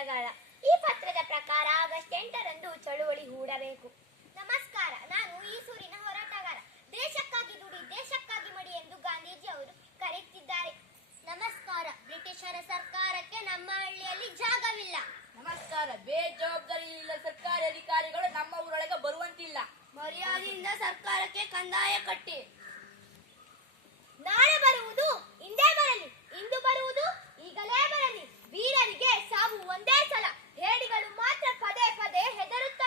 ಪತ್ರಗಾಳ ಈ ಪತ್ರದ ಪ್ರಕಾರ ಆಗಸ್ಟ್ ಎಂಟರಂದು ಚಳುವಳಿ ಹೂಡಬೇಕು. ನಮಸ್ಕಾರ ನಾನು ಈಸೂರಿನ ಹೋರಾಟಗಾರ. ದೇಶಕ್ಕಾಗಿ ದುಡಿ ದೇಶಕ್ಕಾಗಿ ಮಡಿ ಎಂದು ಗಾಂಧೀಜಿ ಅವರು ಕರೆಯುತ್ತಿದ್ದಾರೆ. ನಮಸ್ಕಾರ ಬ್ರಿಟಿಷರ ಸರ್ಕಾರಕ್ಕೆ ನಮ್ಮ ಹಳ್ಳಿಯಲ್ಲಿ ಜಾಗವಿಲ್ಲ. ನಮಸ್ಕಾರ ಬೇಜವಾಬ್ದಾರಿ ಇಲ್ಲ ಸರ್ಕಾರಿ ಅಧಿಕಾರಿಗಳು ನಮ್ಮ ಊರೊಳಗೆ ಬರುವಂತಿಲ್ಲ. ಮರ್ಯಾದೆಯಿಂದ ಸರ್ಕಾರಕ್ಕೆ ಕಂದಾಯ ಕಟ್ಟಿ. ನಾಳೆ ಬರುವುದು ಇಂದೇ ಬರಲಿ ಇಂದು ಬರುವುದು ಈಗಲೇ ಬರಲಿ. ವೀರರಿಗೆ ಸಾವು ಒಂದೇ ಸಲ. ಹೇಡಿಗಳು ಮಾತ್ರ ಪದೇ ಪದೇ ಹೆದರುತ್ತ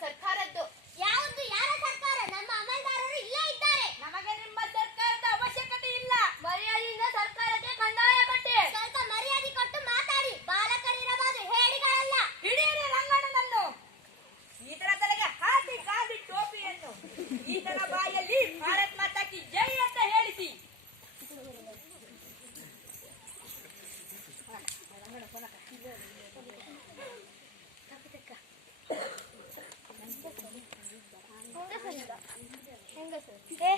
ಸರ್ಕಾರದ Yes.